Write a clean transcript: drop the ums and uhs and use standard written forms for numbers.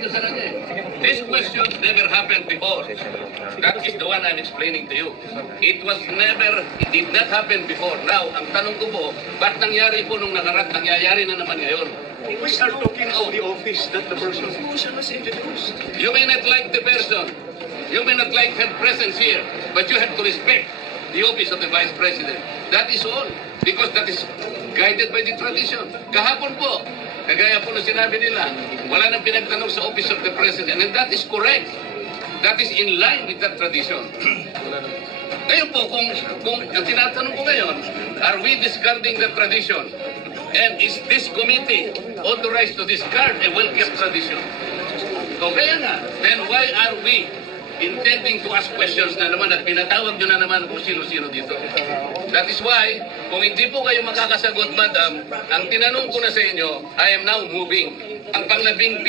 niyo sa kanya eh. This question never happened before. That is the one I'm explaining to you. It did not happen before. Now, ang tanong ko po, ba't nangyari po nung nakaraan, nangyayari na naman ngayon? We start talking of the office that the person was introduced. You may not like the person, you may not like her presence here, but you have to respect the office of the Vice President. That is all. Because that is guided by the tradition. Kahapon po, kagaya po na sinabi nila, wala nang pinagtanong sa office of the President. And that is correct. That is in line with that tradition. Ngayon po, kung ang tinatanong ko ngayon, are we discarding the tradition? And is this committee authorized to discard a well-kept tradition? So kaya nga, then why are we intending to ask questions na naman at pinatawag nyo na naman kung sino-sino dito? That is why, kung hindi po kayo makakasagot, madam, ang tinanong ko na sa inyo, I am now moving. Ang panglabing